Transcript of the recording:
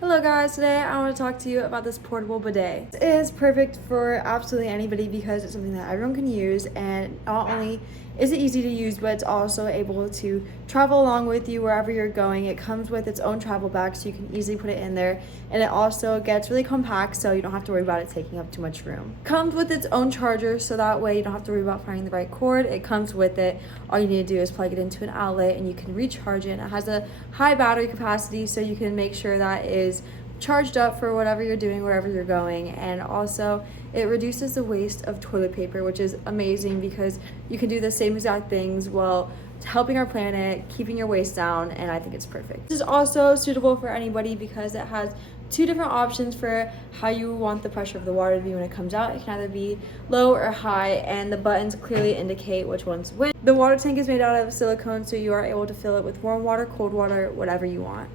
Hello guys, today I want to talk to you about this portable bidet. It is perfect for absolutely anybody because it's something that everyone can use, and not only is it easy to use, but it's also able to travel along with you wherever you're going. It comes with its own travel bag so you can easily put it in there, and it also gets really compact so you don't have to worry about it taking up too much room. It comes with its own charger so that way you don't have to worry about finding the right cord. It comes with it. All you need to do is plug it into an outlet and you can recharge it. And it has a high battery capacity so you can make sure that it is charged up for whatever you're doing, wherever you're going. And also it reduces the waste of toilet paper, which is amazing because you can do the same exact things while helping our planet, keeping your waste down, and I think it's perfect. This is also suitable for anybody because it has two different options for how you want the pressure of the water to be when it comes out. It can either be low or high, and the buttons clearly indicate which one's which. The water tank is made out of silicone, so you are able to fill it with warm water, cold water, whatever you want.